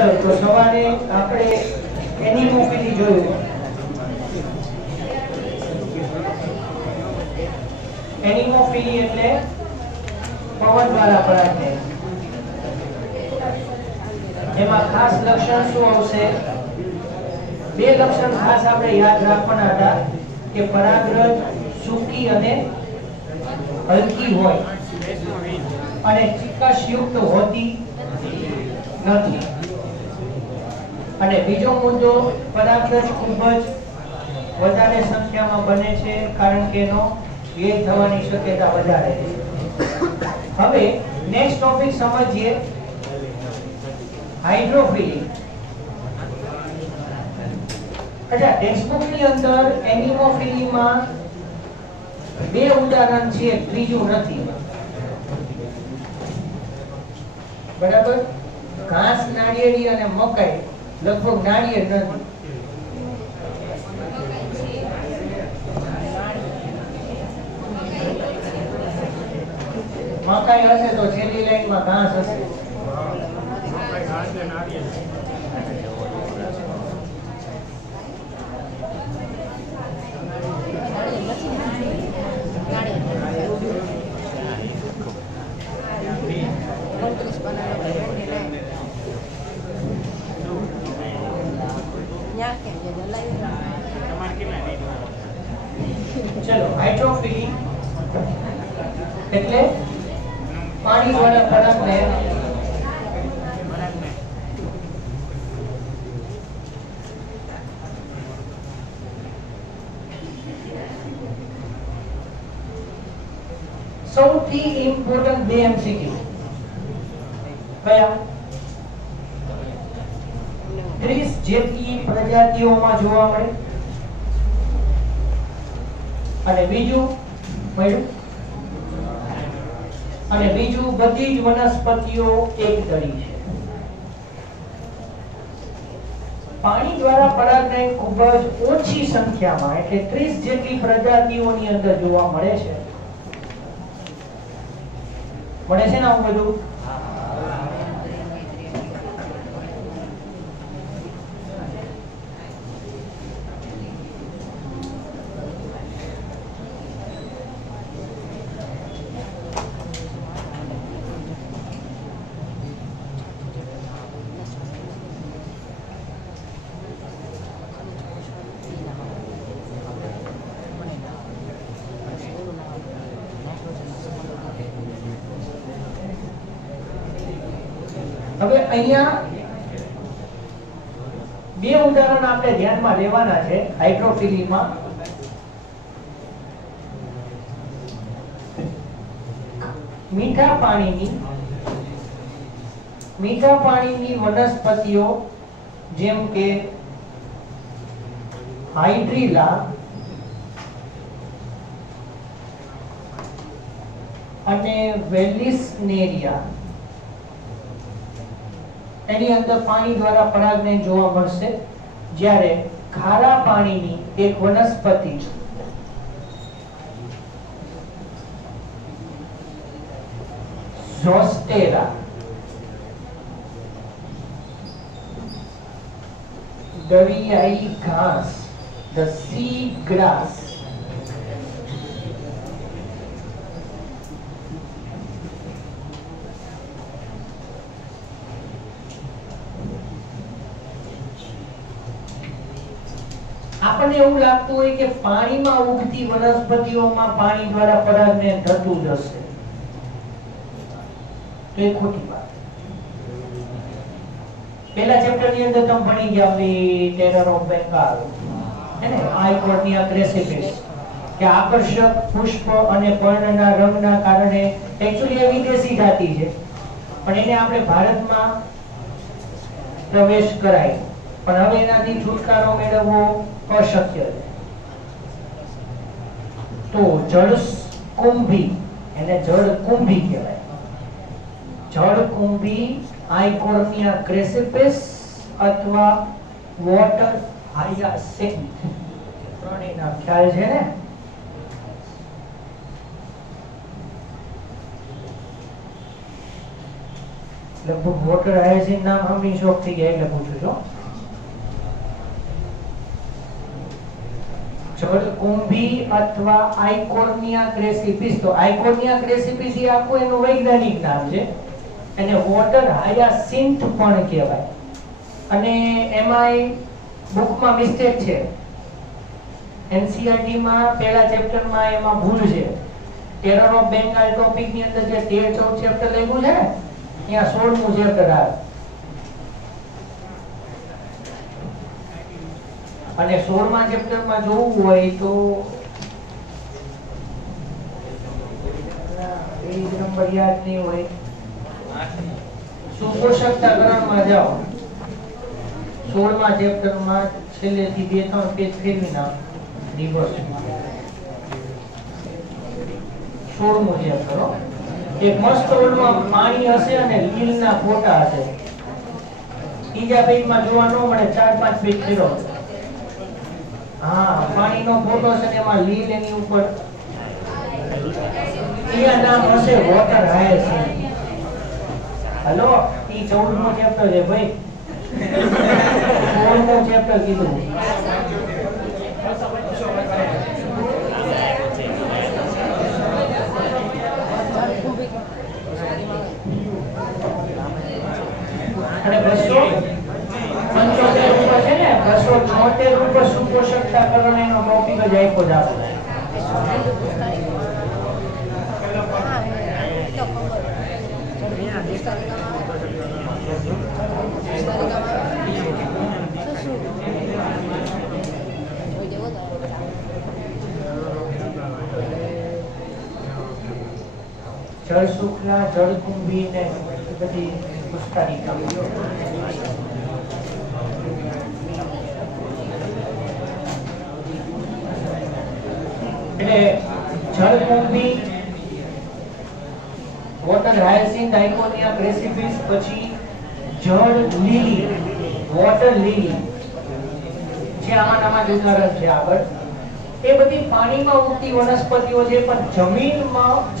चलो तो सवारे આપણે એનિમોફિલી જોયું। એનિમોફિલી એટલે પવન દ્વારા પરાગને। એમાં ખાસ લક્ષણ શું આવશે? બે લક્ષણ ખાસ આપણે યાદ રાખવાના હતા કે પરાગરજ સૂકી અને હલકી હોય અને ચિકાસયુક્ત હોતી નથી। અને બીજો મુદ્દો, પરાગરજ ખૂબ જ વધારે સંખ્યામાં બને છે કારણ કે એનો ભેદ થવાની શક્યતા વધારે છે। હવે નેક્સ્ટ ટોપિક સમજીએ, હાઇડ્રોફિલી। अच्छा, टेक्स्टबुक ની અંદર એનિમોફિલીમાં બે ઉદાહરણ છે, ત્રીજું નથી। બરાબર? ઘાસ, નાળિયેરી અને મકાઈ લગભગ નાળિયેર નથી। મકાઈ હશે તો છેલ્લી લાઈનમાં ઘાસ હશે। चलो, हाइड्रोफिली એટલે પાણી વાળા પરાગને સૌથી ઇમ્પોર્ટન્ટ બે એમસીક્યુ કયા? 30 જેટલી પ્રજાતિઓમાં જોવા મળે અને બીજું મળ્યું અને બીજું બધી જ વનસ્પતિઓ એકદળી છે। પાણી દ્વારા પરાગને ખૂબ જ ઓછી સંખ્યામાં એટલે 30 જેટલી પ્રજાતિઓની અંદર જોવા મળે છે। મળે છે ને આવું બધું? હવે અહીંયા બે ઉદાહરણ આપણે ધ્યાનમાં લેવાના છે હાઇડ્રોફિલીમાં। મીઠા પાણીની વનસ્પતિઓ જેમ કે હાઇડ્રીલા અને વેલિસનેરિયા એની અંદર પાણી દ્વારા પરાગને જોવા મળશે। જ્યારે ખારા પાણીની એક વનસ્પતિ ઝોસ્ટેરા, દરિયાઈ ઘાસ, the sea grass, આપણને એવું લાગતું હોય કે પાણીમાં ઉગતી વનસ્પતિઓમાં પાણી દ્વારા પરાગને થતું જ હશે, તો એ ખોટી વાત। પહેલા ચેપ્ટર ની અંદર તમે ભણી ગયા ટેરર ઓફ બેંગાલ, હે ને, આઇકોર્નિયા ક્રેસિપિસ, કે આકર્ષક પુષ્પ અને પર્ણના રંગના કારણે એક્ચ્યુઅલી એ વિદેશી જાતિ છે પણ એને આપણે ભારતમાં પ્રવેશ કરાય, પણ હવે એનાથી છુટકારો મેળવવો અશક્ય છે। તો જળકુંભી, એને જળકુંભી કહેવાય। જળકુંભી આઇકોર્નિયા ક્રેસિપિસ અથવા વોટર હાયાસિન્થ, ત્રણેયના ખ્યાલ છે ને? લગભગ વોટર હાયસિન નામ સાંભળી શોખ થઈ ગયા એટલે પૂછું છું. જળકુંભી અથવા આઇકોર્નિયા ક્રેસિપિસ. તો આઇકોર્નિયા ક્રેસિપિસ એ આખું એનું વૈજ્ઞાનિક નામ છે. એને વોટર હાયાસિન્થ પણ કહેવાય. અને એમાંય બુકમાં મિસ્ટેક છે. એનસીઈઆરટી માં પહેલા ચેપ્ટરમાં એમાં ભૂલ છે. ટેરર ઓફ બેંગાલ ટોપિક ની અંદર જે 13-14 ચેપ્ટર લખ્યું છે ને, ત્યાં 16મું ચેપ્ટર આવે. અને 16મા ચેપ્ટરમાં જોવું હોય તો પેજ નંબર યાદ નહીં હોય, સુપોષકતાકરણમાં જાઓ. 16મા ચેપ્ટરમાં છેલ્લેથી 2-3 પેજ ફેરવી નાખો. દિવસ 16મું ચેપ્ટર. એક મસ્ત ઓલમાં પાણી હશે અને લીલના ફોટા હશે. ત્રીજા પેજમાં જોવા ન મળે, 4-5 પેજ ફેરો. હા, પાણીનો ફોટો છે ને એમાં લીલ એની ઉપર એનું નામ હશે વોટર હાયસિન. હેલો, ઈ 14મું ચેપ્ટર છે ભાઈ. 16મું ચેપ્ટર કીધું. અને 275 ઉપર છે ને, 276 ઉપર સુપોષકતાકરણ એનો ટોપિક જ આપ્યો જ આપણે. જળ શુક્લા, જળકુંભી ને બધી પુસ્તકાની કામો. એટલે જળકુંભી, વોટર હાયસિન્થ, આઇકોનિયા ક્રેસિપિસ, પછી જળ લીલી, વોટર લીલી જે આમાં ઉદાહરણ છે આગળ. એ બધી પાણીમાં ઉગતી વનસ્પતિઓ છે, પણ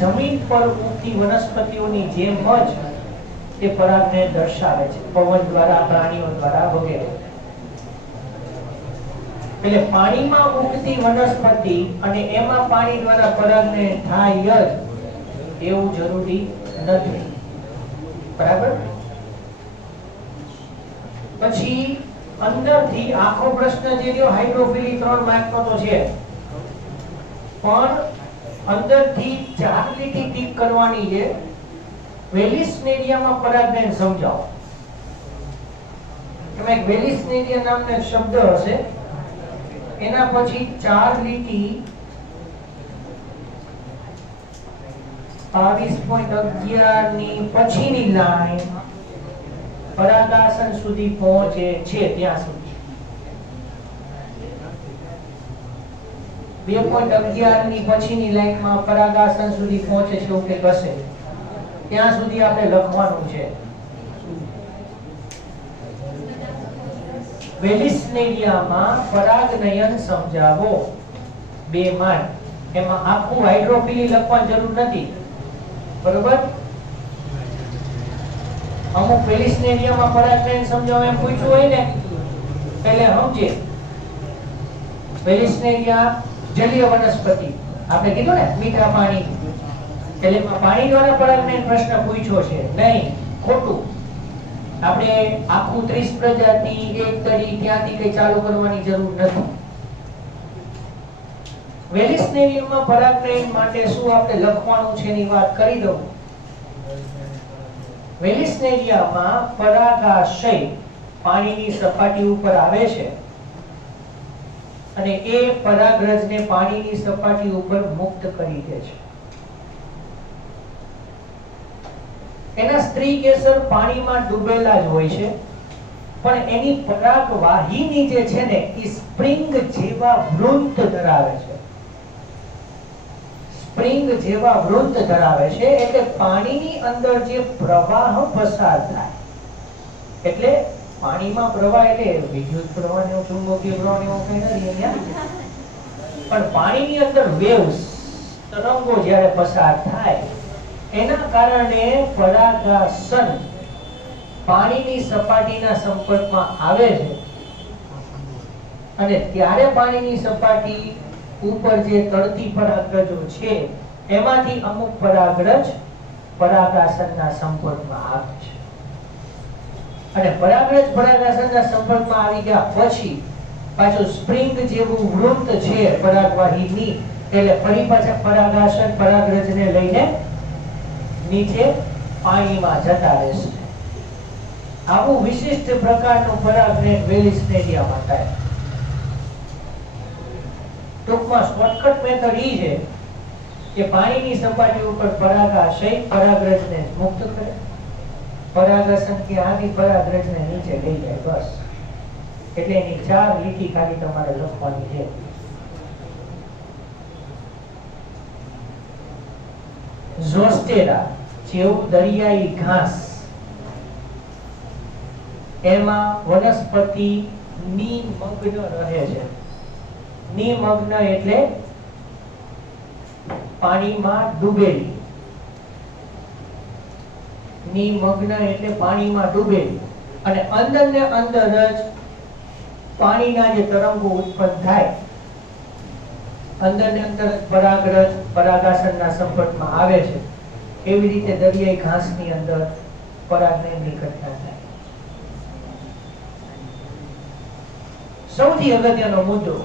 જમીન પર ઉગતી વનસ્પતિઓની જેમ જ એ પરાગને દર્શાવે છે, પવન દ્વારા, પ્રાણીઓ દ્વારા વગેરે. એટલે પાણીમાં ઉગતી વનસ્પતિ અને એમાં પાણી દ્વારા પરાગને થાય જ એવું જરૂરી નથી. બરાબર? પછી અંદરથી આખો પ્રશ્ન જે રહ્યો હાઇડ્રોફિલી 3 માર્કનો તો છે, પણ અંદરથી 4 લીટી ટીક કરવાની છે. વેલિસ્નેરિયામાં પરાગને સમજાવો. એમાં એક વેલિસ્નેરિયા નામનો એક શબ્દ હશે, એના પછી 4 લીટી 22.11 ની પછીની લાઈન પરાગાસન સુધી પહોંચે છે ત્યાં સુધી. 2.11 ની પછીની લાઈનમાં પરાગાસન સુધી પહોંચે છે એવું કંઈક હશે, ત્યાં સુધી આપણે લખવાનું છે. વેલિસ્નેરિયામાં પરાગનયન સમજાવો 2 માર્ક. એમાં આખું હાઇડ્રોફિલી લખવાની જરૂર નથી, બરોબર? અમુક વેલિસ્નેરિયામાં પરાગનયન સમજાવો એમ પૂછ્યું હોય ને, એટલે સમજે વેલિસ્નેરિયા જલીય વનસ્પતિ, આપણે કીધું ને મીઠા પાણી, એટલે એમાં પાણી દ્વારા પરાગનયન પ્રશ્ન પૂછ્યો છે નહીં, ખોટું. આપણે આખું 30 પ્રજાતિ, એક તરી ત્યાંથી કઈ ચાલુ કરવાની જરૂર નથી. વેલિસ્નેરિયમમાં પરાગનયન માટે શું આપણે લખવાનું છે એની વાત કરી દઉં. વેલિસ્નેરિયામાં પરાગાશય પાણીની સપાટી ઉપર આવે છે અને એ પરાગરજને પાણીની સપાટી ઉપર મુક્ત કરી દે છે. એના સ્ત્રી કેસર પાણીમાં ડૂબેલા જ હોય છે, પણ એની પરાગવાહિની જે છે ને એ સ્પ્રિંગ જેવા વૃંત ધરાવે છે. સ્પ્રિંગ જેવા વૃંત ધરાવે છે, એટલે પાણીની અંદર જે પ્રવાહ પસાર થાય, એટલે પાણીમાં પ્રવાહ એટલે વિદ્યુત પ્રવાહ ને ચુંબકીય પ્રવાહ ને એવું કઈ નથી અહીંયા, પણ પાણીની અંદર વેવ્સ, તરંગો જ્યારે પસાર થાય એના કારણે પરાગાસન પાણીની સપાટીના સંપર્કમાં આવે છે અને ત્યારે પાણીની સપાટી ઉપર જે તરતી પરાગરજો છે એમાંથી અમુક પરાગરજ પરાગાસનના સંપર્કમાં આવે છે અને પરાગરજ પરાગાસનના સંપર્કમાં આવી ગયા પછી પાછું સ્પ્રિંગ જેવું વૃત્ત છે પરાગવાહીની, એટલે ફરી પાછા પરાગાસન પરાગરજને લઈને નીચે પાણીમાં જતા રહેશે. આવું વિશિષ્ટ પ્રકારનું પરાગરેણ વેલિસ્નેરિયામાં થાય. ટૂંકમાં શોર્ટકટ મેથડ ઈ છે કે પાણીની સપાટી ઉપર પરાગાશય પરાગરજને મુક્ત કરે, પરાગાસન કે આની પરાગરજને નીચે લઈ જાય, બસ. એટલે એની 4 લીટી ખાલી તમારે લખવાની છે. ઝોસ્ટેરા જેવું દરિયાઈ ઘાસ, એમાં વનસ્પતિ નિમગ્ન રહે છે. નિમગ્ન એટલે પાણીમાં ડૂબેલી. નિમગ્ન એટલે પાણીમાં ડૂબેલી અને અંદર ને અંદર જ પાણીના જે તરંગો ઉત્પન્ન થાય, અંદર ને અંદર પરાગરજ પરાગાસનના સંપર્કમાં આવે છે. એવી રીતે દરિયાઈ ઘાસની અંદર પરાગરેણની ઘટના થાય. સૌથી અગત્યનો મુદ્દો,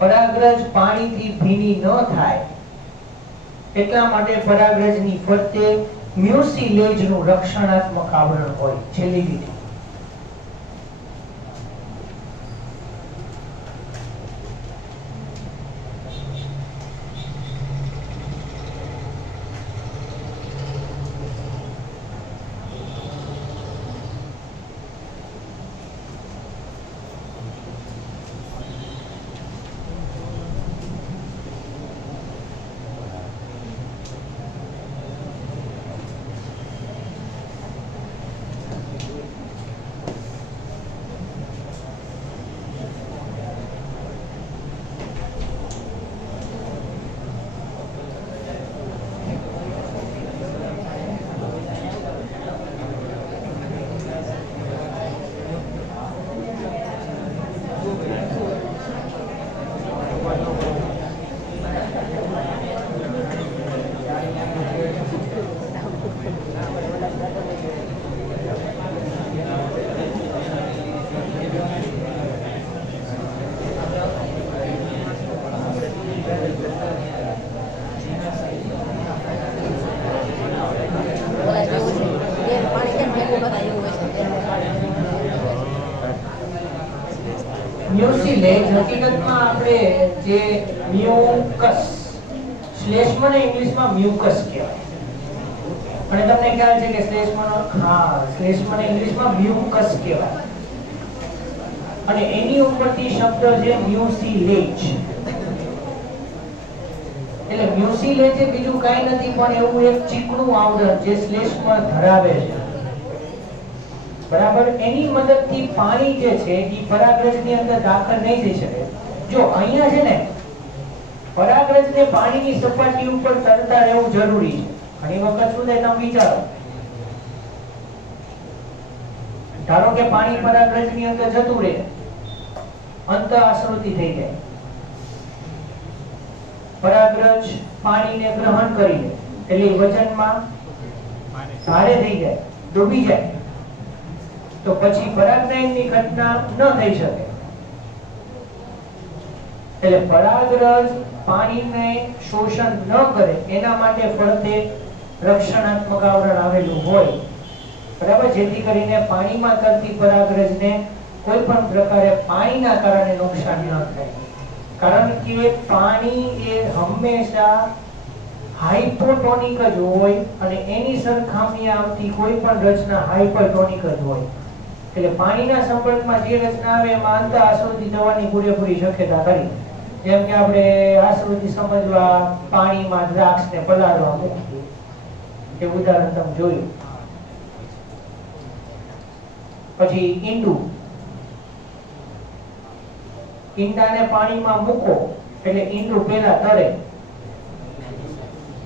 પરાગરજ પાણીથી ભીની ન થાય એટલા માટે પરાગરજની ફરતે મ્યુસીલેજનું રક્ષણાત્મક આવરણ હોય. છેલ્લી લીટી મ્યુસીલેજ હકીકતમાં આપણે જે મ્યુકસ, શ્લેષ્મને ઇંગ્લિશમાં મ્યુકસ કહેવાય. અને તમને ખ્યાલ છે કે શ્લેષ્મને ઇંગ્લિશમાં મ્યુકસ કહેવાય. અને એની ઉપરથી શબ્દ છે મ્યુસીલેજ. એટલે મ્યુસીલેજ એ બીજું કાંઈ નથી પણ એવું એક ચીકણું આવરણ જે શ્લેષ્મ ધરાવે છે. બરાબર. એની મદદથી પાણી જે છે એ પરાગરજની અંદર દાખલ નહીં થઈ શકે. જો અહીંયા છે ને પરાગરજને પાણીની સપાટી ઉપર તરતા રહેવું જરૂરી છે. ઘણી વખત શું થાય તમે વિચારો, ધારો કે પાણી પરાગરજની અંદર જતું રહે, અંત આશ્રુતિ થઈ જાય, પરાગરજ પાણીને ગ્રહણ કરી લે એટલે વજનમાં ભારે થઈ જાય, ડૂબી જાય, તો પછી પરાગરેણની ઘટના ન થઈ શકે. એટલે પરાગરજ પાણીને શોષણ ન કરે એના માટે ફરતે રક્ષણાત્મક આવરણ આવેલું હોય, બરાબર, જેથી કરીને પાણીમાં તરતી પરાગરજને કોઈ પણ પ્રકારે પાણીના કારણે નુકસાન ન થાય. કારણ કે પાણી એ હંમેશા હાઇપોટોનિક જ હોય અને એની સરખામણીએ આવતી કોઈ પણ રચના હાઇપરટોનિક જ હોય. એટલે પાણીના સંપર્કમાં જે રચના આવે એમાં અંત આશ્રુતિ થવાની પૂરેપૂરી શક્યતા કરી. જેમ કે આપણે આશ્રુતિ સમજવા પાણીમાં દ્રાક્ષને પલાળવા મૂકીએ, એ ઉદાહરણ તમે જોયું. પછી ઈંડું, ઈંડાને પાણીમાં મૂકો એટલે ઈંડું પહેલા તરે,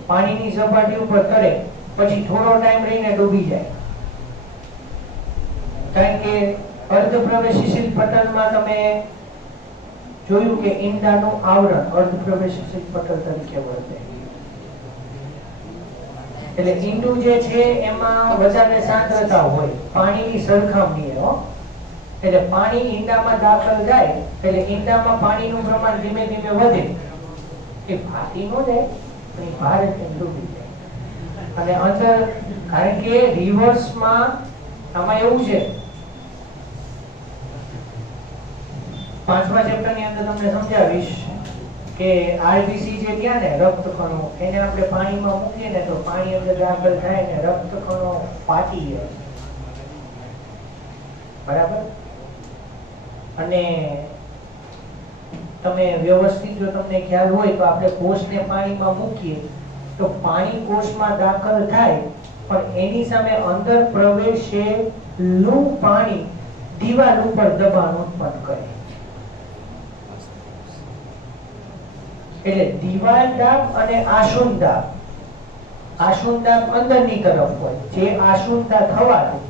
પાણીની સપાટી ઉપર તરે, પછી થોડો ટાઈમ રહીને ડૂબી જાય. કે અર્ધપ્રવેશીશીલ પટલમાં તમે જોયું કે ઈંડાનું આવરણ અર્ધપ્રવેશીશીલ પટલ તરીકે વર્તે. એટલે ઈંડું જે છે એમાં વધારે સાંદ્રતા હોય પાણીની સરખામણીએ. એટલે પાણી ઈંડામાં દાખલ થાય એટલે ઈંડામાં પાણીનું પ્રમાણ ધીમે ધીમે વધે. એ ફાટી ન જાય પણ એ ભારે ડૂબી જાય. અને અંદર કારણ કે રિવર્સમાં આમાં એવું છે, પાંચમા ચેપ્ટર ની અંદર તમને સમજાવીશ કે આરબીસી જે ત્યાં ને રક્તકણો એને આપણે પાણીમાં મૂકીએ ને તો પાણી અંદર દાખલ થાય ને રક્તકણો ફાટી જાય. બરાબર. અને તમે વ્યવસ્થિત જો તમને ખ્યાલ હોય તો આપણે કોષને પાણીમાં મૂકીએ તો પાણી કોષમાં દાખલ થાય પણ એની સામે અંદર પ્રવેશેલું પાણી દિવાલ ઉપર દબાણ ઉત્પન્ન કરે. એટલે દિવાલ દાબ અને આસુન દાબ, આસુન દાબ અંદરની તરફ હોય જે આસુનતા થવાથી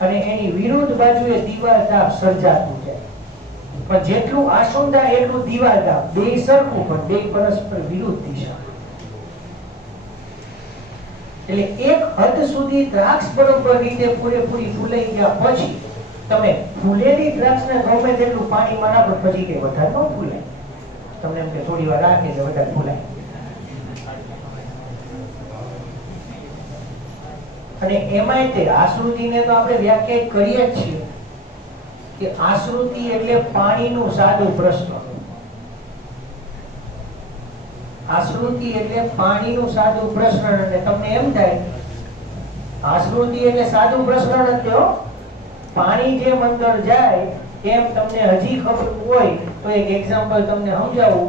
અને એની વિરુદ્ધ બાજુએ દિવાલ દાબ સર્જાતું જાય. પણ જેટલું આસુનતા એટલું દિવાલ દાબ, બે સરખું પણ બે પરસ્પર વિરુદ્ધ દિશા. એટલે એક હદ સુધી દ્રાક્ષ બરોબર રીતે પૂરેપૂરી ફૂલાઈ ગયા પછી તમે ફૂલેલી દ્રાક્ષને ગમે તેટલું પાણીમાં નાખો પછી કે વધારે ન ફૂલાય. તમને એમ કે થોડી વાર રાખે એટલે વધારે ફૂલાય. અને એમાંય તે આશ્રુતિને તો આપણે વ્યાખ્યાયિત કરીએ જ છીએ કે આશ્રુતિ એટલે પાણીનું સાદું પ્રશ્ન. આશ્રુતિ એટલે પાણીનું સાદું પ્રશ્ન. અને તમને એમ થાય આશ્રુતિ એટલે સાદું પ્રશ્ન નથી હો, પાણી જેમ અંદર જાય એમ તમને હજી ખબર હોય તો એક એક્ઝામ્પલ તમને સમજાવું.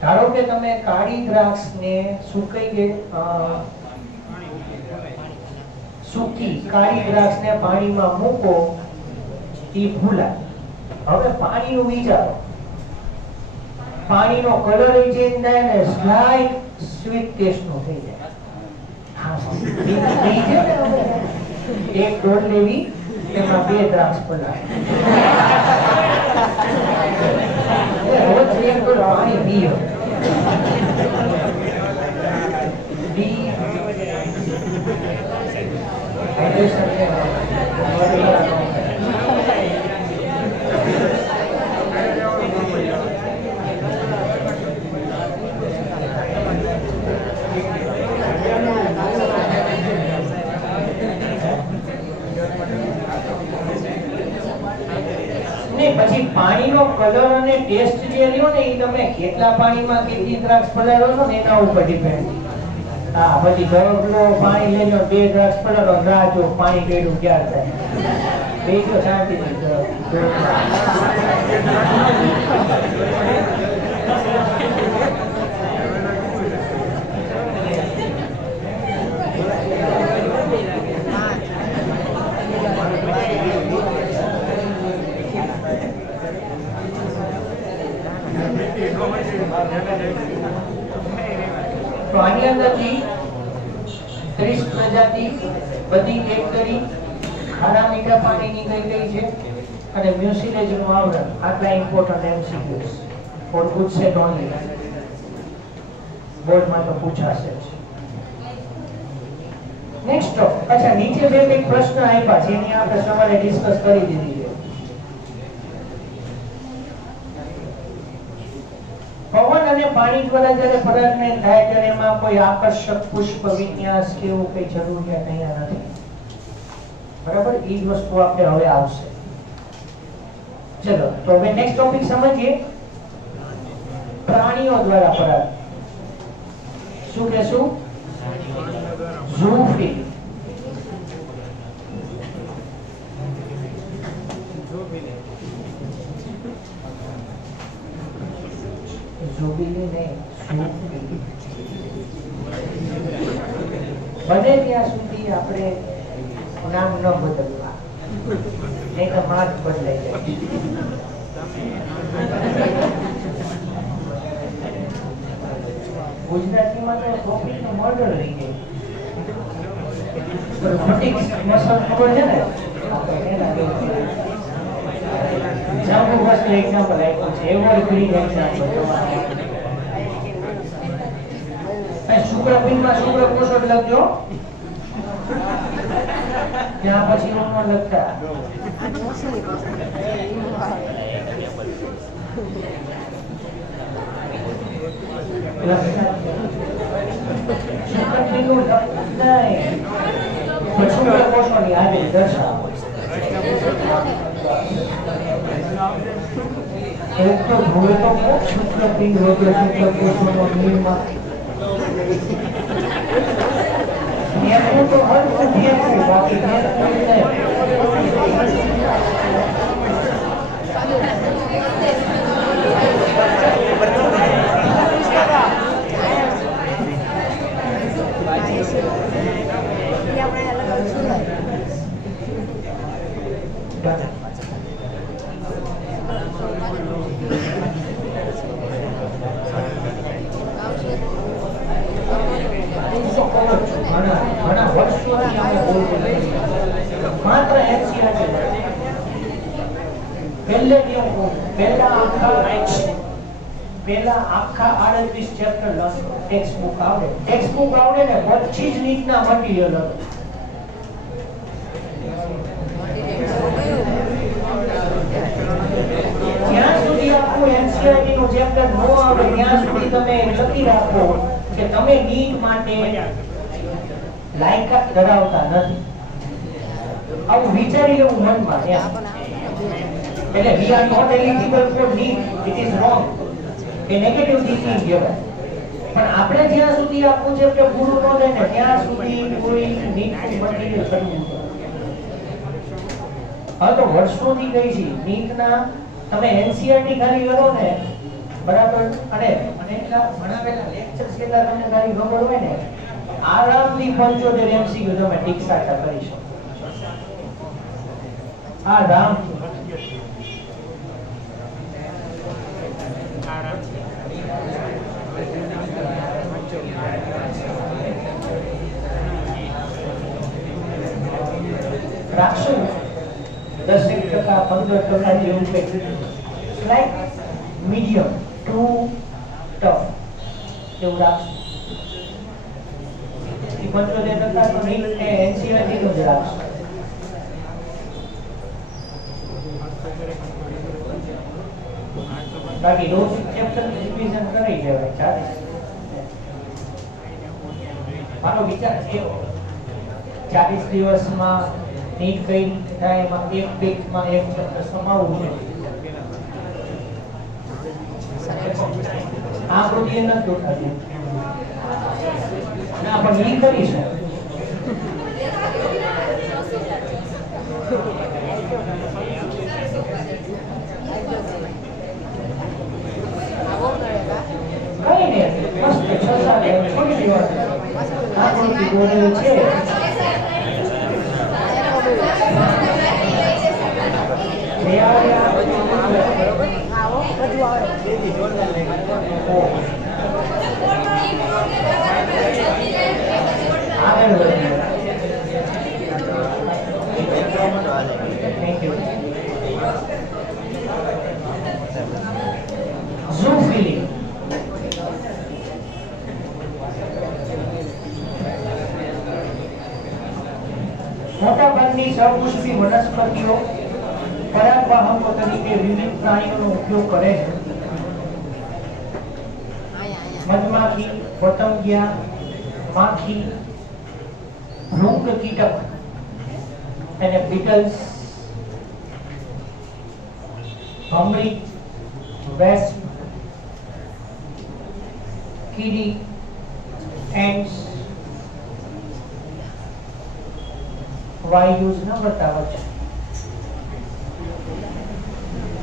ધારો કે તમે કાળી દ્રાક્ષને સૂકી કાળી દ્રાક્ષને પાણીમાં મૂકો, ઈ ફૂલાય. હવે પાણીનું વિચારો, પાણીનો કલર ચેન્જ થાય ને સ્લાઇટ સ્વીટ ટેસ્ટ નો થઈ જાય. એક ડોલ લેવી એમાં 2 દ્રાક્ષ પલાળ, રોજ એક ડોલ પાણી પીઓ. પછી પાણીનો કલર અને ટેસ્ટ જે રહ્યો ને એ તમે કેટલા પાણીમાં કેટલી દ્રાક્ષ પલાળો છો ને એના ઉપર ડિપેન્ડ. હા, પછી ગરમનો પાણી લેજો 2 દ્રાક્ષ પલાળો, રાહ જો પાણી કેડું ક્યાં થાય. બેજો શાંતિથી. તો આની અંદરથી 30 પ્રજાતિ બધી એક કરી ખારા મીઠા પાણીની કઈ કઈ છે અને મ્યુસિલેજનું આવરણ. આટલા important MCQs for good set only. બોર્ડમાં તો પૂછાશે જ. નેક્સ્ટ અચ્છા, નીચે બે એક પ્રશ્ન આપ્યા છે એની આપણે સવારે ડિસ્કસ કરી દીધી છે. પવન અને પાણી દ્વારા જ્યારે પરાગનયન થાય ત્યારે એમાં કોઈ આકર્ષક પુષ્પ વિન્યાસ કે એવું કઈ જરૂરિયાત અહીંયા નથી. બરાબર, એ જ વસ્તુ આપણે હવે આવશે. ચલો તો હવે નેક્સ્ટ ટોપિક સમજીએ. પ્રાણીઓ દ્વારા પરાગ. શું કહેશું? ઝૂફિલી. ઝૂફિલી નહીં, ઝૂફિલી. બને ત્યાં સુધી આપણે નામ ન બદલવા, નહીં તો માર્ક બદલાઈ જાય. ગુજરાતીમાં તો ટોપિકનો મર્ડર રહી ગયો. ખબર છે ને, Example was the example I could say. Evergreen example. શુક્રપિંડમાં શુક્રકોષો લખજો. ત્યાં પછી ન લખતા. શુક્રપિંડનું લખતા શુક્રકોષોની હાજરી દર્શાવો. એક તો ભૂલ તો શુક્રપિંડ વગર શુક્રકોષોનું નિર્માણ એમનું તો હર ધ્યેય બાકી માત્ર પહેલા આખા 38 ચેપ્ટર ટેક્સ્ટ બુક આવડે ને પછી જ નીટના મટીરીયલ હતું. જ્યાં સુધી આખું એનસીઈઆરટી નું ચેપ્ટર ન આવે ત્યાં સુધી તમે લખી રાખો કે તમે નીટ માટે લાયકાત ધરાવતા નથી. આવું વિચારી લેવું મનમાં એમ. એટલે we are not eligible for NEET, it is wrong. A negative thinking કહેવાય. પણ આપણે જ્યાં સુધી આખું ચેપ્ટર પૂરું ન થાય ને ત્યાં સુધી કોઈ નીટ મટીરીયલ કરવું. હવે તો વર્ષોથી કહી છે નીટના તમે એનસીઈઆરટી ખાલી કરો ને બરાબર, અને એટલા ભણાવેલા લેક્ચર્સ કેટલા તમને ખાલી ખબર હોય ને આરામથી 75 એમસીક્યુ તમે ટીકસાટા કરી શકો. આરામથી. રાખશો 10% 15% જેવું કંઈક લાઈક મીડિયમ ટુ ટફ એવું રાખશો. 75% તો નીટ કે એનસીઈઆરટી નું જ રાખશો. બાકી રોજ ચેપ્ટર રિવિઝન કરી લેવાય ચાલે. મારો વિચાર છે 40 દિવસમાં નીટ કઈ થાય એમાં એક વીકમાં એક ચેપ્ટર સમાવવું છે. આ બધી નથી ઉઠાતી ના, પણ ઈ કરીશું. કઈ ને મસ્ત 6-7 છોડી દેવાનું. આ બધી ગોળીઓ છે. ઝૂફિલી મોટાભાગની સપુષ્પી વનસ્પતિઓ પરાગવાહકો તરીકે વિવિધ પ્રાણીઓનો ઉપયોગ કરે છે. મધમાખી, પતંગિયા, માખી, ભૃંગ કીટક અને બીટલ્સ, ભમરી, વેસ્પ, કીડી, એન્ટ્સ, વાયુઝ ન બતાવે છે.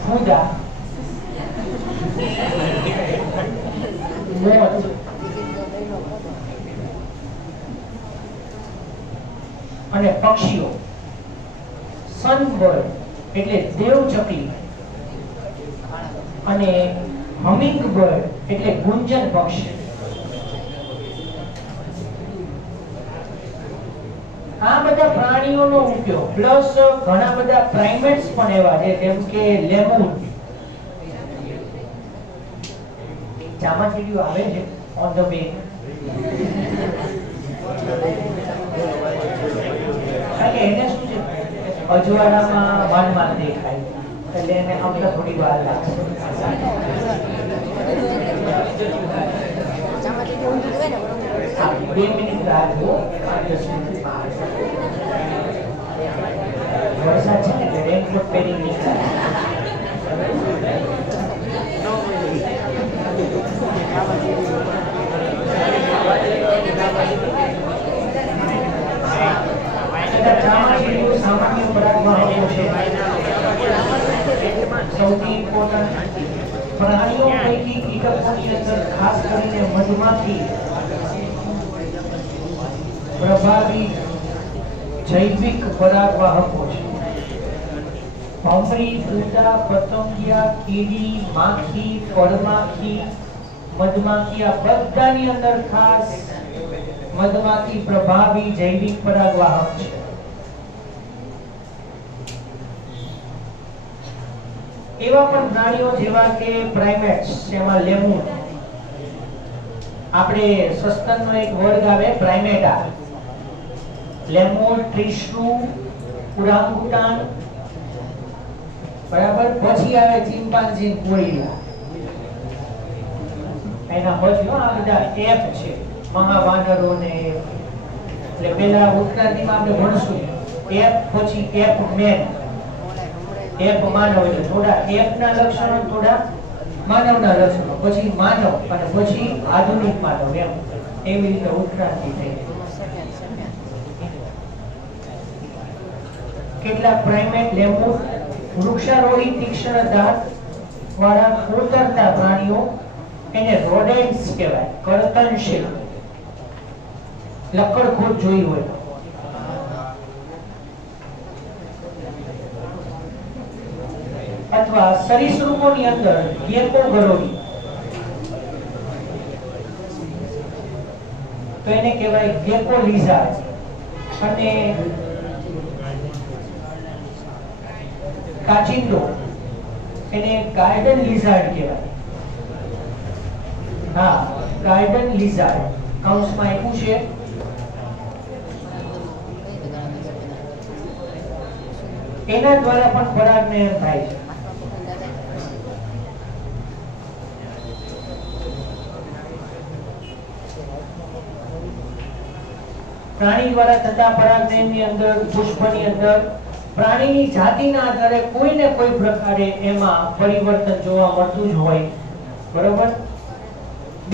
ફૂદા, મોર, અને પક્ષીઓ સનબર્ડ એટલે દેવચકલી અને હમિંગ બર્ડ એટલે ગુંજન પક્ષી. આ બધા પ્રાણીઓનો ઉપયોગ પ્લસ ઘણા બધા પ્રાઇમેટ્સ પણ એવા છે જેમ કે લેમુર, ચામાચીડિયું આવે છે ઓન ધ વે, કારણ કે એને શું છે અજવાળામાં વાનમાં દેખાય એટલે એને અમને થોડી વાર લાગશે. બે મિનિટ રાહ જુઓ, 10 મિનિટમાં વરસાદ છે ને રેનકોટ પહેરી નીકળ્યા. ચામાચીડિયું સામાન્ય પરાગવાહકો છે. સૌથી ઇમ્પોર્ટન્ટ પ્રાણીઓ પૈકી કીટકોની અંદર ખાસ કરીને મધમાખી પ્રભાવી જૈવિક પરાગવાહકો છે. ભમરી, ફૂંદા, પતંગિયા, કીડી, માખી, ફળમાખી, મધમાખી આ બધાની અંદર ખાસ મધમાખી પ્રભાવી જૈવિક પરાગવાહક છે. એવા પણ પ્રાણીઓ જેવા કે પ્રાઇમેટ્સ, જેમાં લેમુર, આપણે સસ્તનનો એક વર્ગ આવે પ્રાઇમેટા, લેમુર, ત્રિશ્રુ, ઓરાંગુટાન, બરાબર. પછી આવે ચિમ્પાન્ઝી, ગોરિલા. એના પછી આ બધા એપ છે, મહાવાનરો ને, એટલે પેલા ઉત્ક્રાંતિમાં આપણે ભણશું એપ, પછી એપ મેન, એપ માનવ, એટલે થોડા એપના લક્ષણો, થોડા માનવના લક્ષણો, પછી માનવ અને પછી આધુનિક માનવ, એમ એવી રીતે ઉત્ક્રાંતિ થઈ. કેટલાક પ્રાઇમેટ, લેમુર, વૃક્ષારોહી તીક્ષ્ણ દાંત વાળા કોતરતા પ્રાણીઓ, એને રોડેન્ટ્સ કહેવાય, કર્તનશીલ, લકડખોદ જોઈ હોય. અથવા સરીસૃપોની અંદર ગેકો ગરોળી, તો એને કહેવાય ગેકો લિઝાર્ડ. અને કાચિંડો, એને ગાર્ડન લિઝાર્ડ કહેવાય. હા, ગાર્ડન લિઝાર્ડ કૌંસમાં આપ્યું છે. એના દ્વારા પણ પરાગનયન થાય છે. પ્રાણી દ્વારા થતા પરાગનયનની અંદર, પુષ્પની અંદર પ્રાણીની જાતિના આધારે કોઈને કોઈ પ્રકારે એમાં પરિવર્તન જોવા મળતું જ હોય. બરોબર.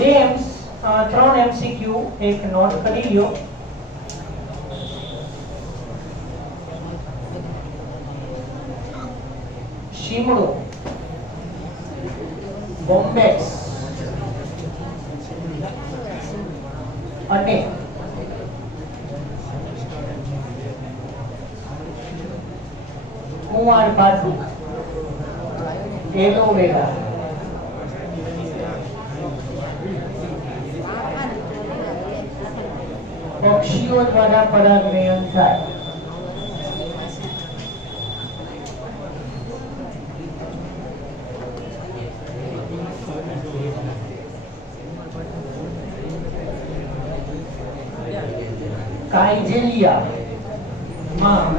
3 MCQ એક નોટ કરી લ્યો. શીમડો, બોમ્બેક્સ અને કુંવાર પાટું, એલોવેરા, પક્ષીઓ દ્વારા પરાગનયન થાય. કાઇજેલિયા માં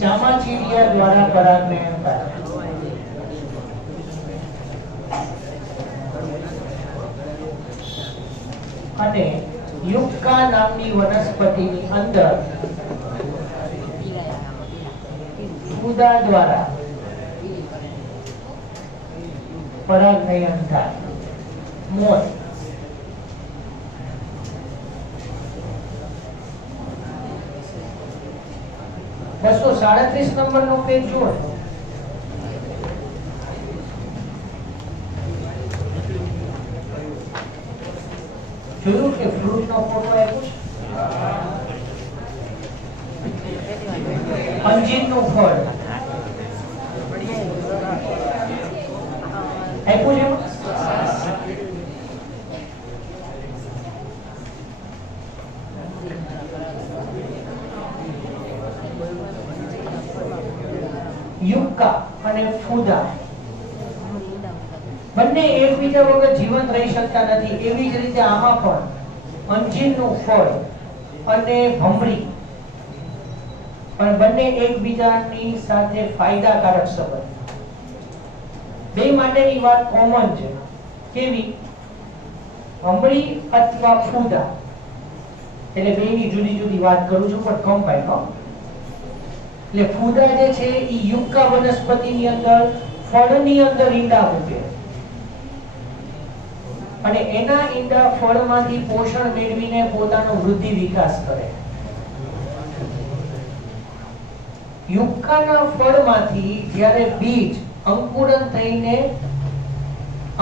ચામાચીડિયા દ્વારા પરાગનયન થાય. અને યુક્કા નામની વનસ્પતિની અંદર ફૂદા દ્વારા પરાગનયન થાય. મોર, 237 નંબરનો પેજ જુઓ. જોયું કે ફ્રૂટ નો ફોટો આપ્યો છે. અંજીર નું ફળ આપ્યું છે. યુક્કા અને ફૂદા બંને એકબીજા વગર જીવંત રહી શકતા નથી. એવી જ રીતે આમાં પણ અંજીરનું ફળ અને ભમરી પણ બંને એકબીજાની સાથે ફાયદાકારક સંબંધ. બે માટેની વાત કોમન છે. કેવી? ભમરી અથવા ફૂદા, એટલે બેની જુદી જુદી વાત કરું છું પણ કમ્બાઈન હો. એટલે ફૂદા જે છે એ યુક્કા વનસ્પતિની અંદર ફળની અંદર ઈંડા મૂકે અને એના ઈંડા ફળમાંથી પોષણ મેળવીને પોતાનો વૃદ્ધિ વિકાસ કરે. યુક્કાના ફળમાંથી જ્યારે બીજ અંકુરન થઈને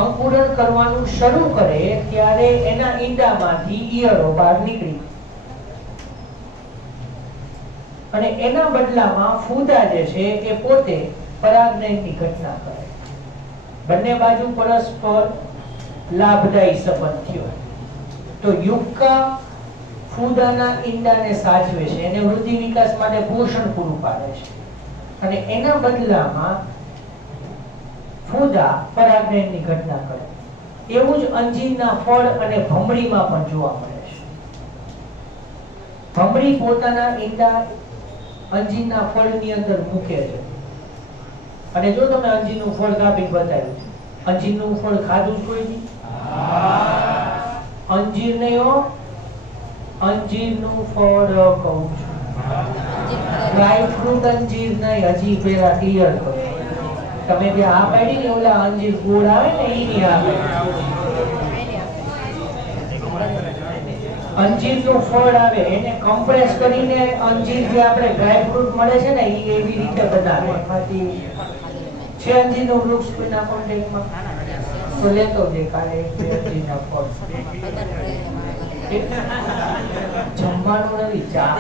અંકુરન કરવાનું શરૂ કરે ત્યારે એના ઈંડામાંથી ઈયળો બહાર નીકળી અને એના બદલામાં ફૂદા જે છે એ પોતે પરાગનયનની ઘટના કરે. બંને બાજુ પરસ્પર લાભદાયી સંબંધ થયો. તો યુક્કા ફૂદાના ઈંડાને સાચવે છે, એને વૃદ્ધિ વિકાસ માટે પોષણ પૂરું પાડે છે અને એના બદલામાં ફૂદા પરાગનયનની ઘટના કરે. એવું જ અંજીરના ફળ અને ભમરીમાં પણ જોવા મળે છે. ભમરી પોતાના ઈંડા અંજીરના ફળની અંદર મૂકે છે અને જો તમે અંજીરનું ફળ કાપી બતાવ્યું, અંજીરનું ફળ ખાધું જ કોઈ નહીં? અંજીર નહીં, અંજીરનું ફળ કહું છું, ડ્રાય ફ્રૂટ અંજીર નહીં. હજી પેલા ક્લિયર કરો. તમે જે આ પાડી ને ઓલા અંજીર ગોળ આવે ને એ નહીં આવે. અંજીરનું ફળ આવે એને કમ્પ્રેસ કરીને અંજીર જે આપણે ડ્રાય ફ્રૂટ મળે છે ને એ એવી રીતે બનાવે. એમાંથી છે અંજીરનું વૃક્ષ કોઈના કોન્ટેક્ટમાં તો લેતો દેખાય એક બે અંજીરના ફળ. જમવાનું નથી, ચા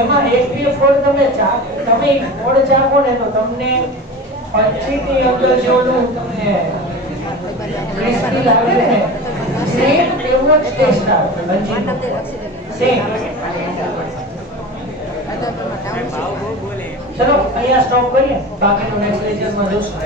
એમાં એક બે ફળ તમે ફળ ચાખો ને તો તમને પંચીની અંદર જેવું તમને ક્રિસ્પી લાગે ને સેમ એવો જ ટેસ્ટ આવે. સેમ. ચલો અહીંયા સ્ટોપ કરીએ, બાકીનું નેક્સ્ટ લેક્ચરમાં જોશું.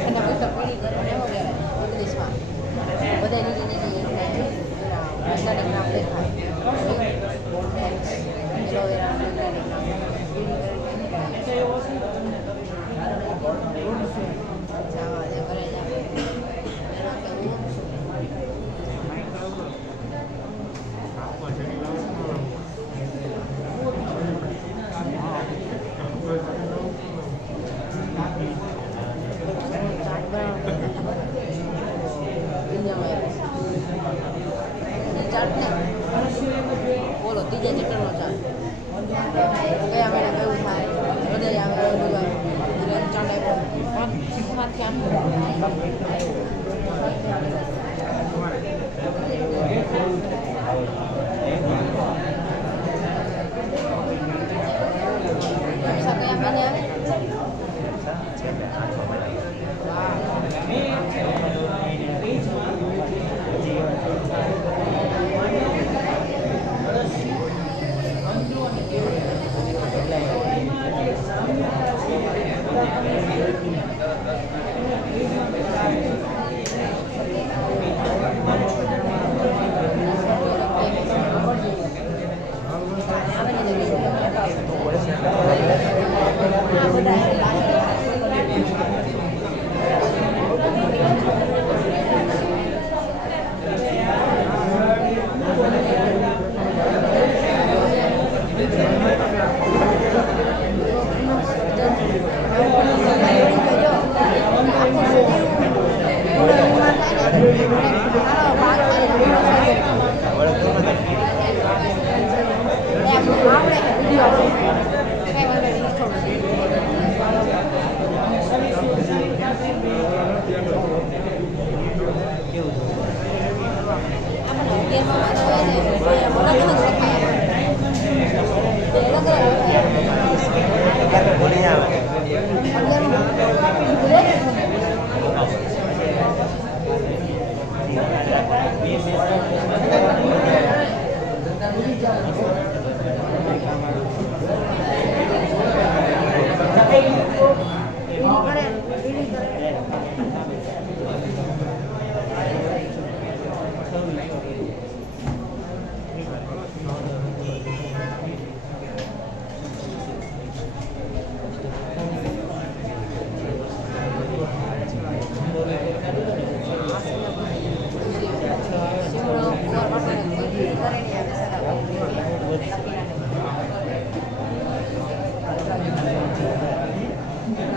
Kenapa tak boleh?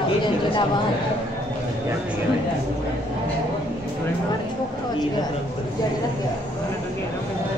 व्यंजना वाहन जड़ी लग गया